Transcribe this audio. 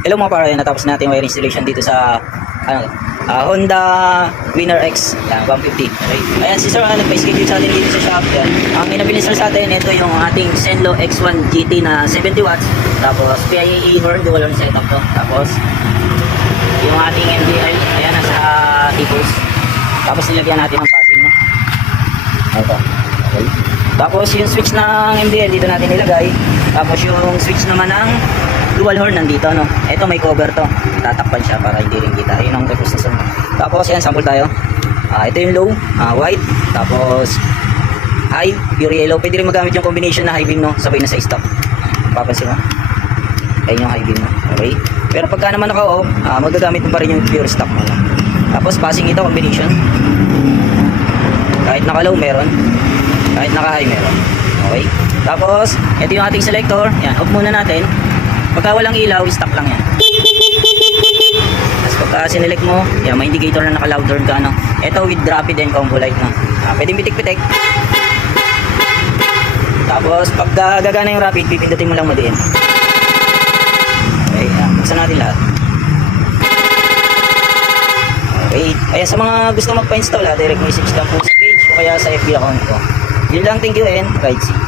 Hello mga pare, natapos natin yung wire installation dito sa Honda Winner X, yan, 150. Okay. Ayan, si sir nagpa-schedule sa atin dito sa shop. Yan. Ang inabilis sa atin, ito yung ating Zenlo X1 GT na 70 watts. Tapos PIE horn, dual horn setup to. Tapos yung ating MDI, ayan, nasa T-post. Tapos nilagyan natin ng passing, no? Ito. Okay. Tapos yung switch ng MDL dito natin nilagay. Tapos yung switch naman ng dual horn nandito, no? Ito may cover to. Tatakpan siya para hindi rin kita. Ayun ang request na sunod. Tapos yan, sample tayo. Ito yung low, white. Tapos high, pure yellow. Pwede rin magamit yung combination na high beam, no? Sabay na sa stock. Papansin mo. Ayun yung high beam, no? Okay. Pero pagka naman naka-off, magagamit mo pa rin yung pure stock mo, no? Tapos passing ito, combination. Kahit naka-low meron. Kahit naka-high meron. Okay. Tapos, ito yung ating selector. Yan, off muna natin. Pagka walang ilaw, stock lang yan. Tapos pagka sinelect mo, yan, may indicator na naka-loud horn ka, no? Ito with rapid and combo light, no? Pwedeng pitik-pitik. Tapos, pagka gagana yung rapid, pipindutin mo lang mo din. Okay, yan. Buksan natin lahat. Okay. Ayan, sa mga gusto magpa-install, direct message lang po sa page o kaya sa FB account ko. Yun lang, thank you and ride safe.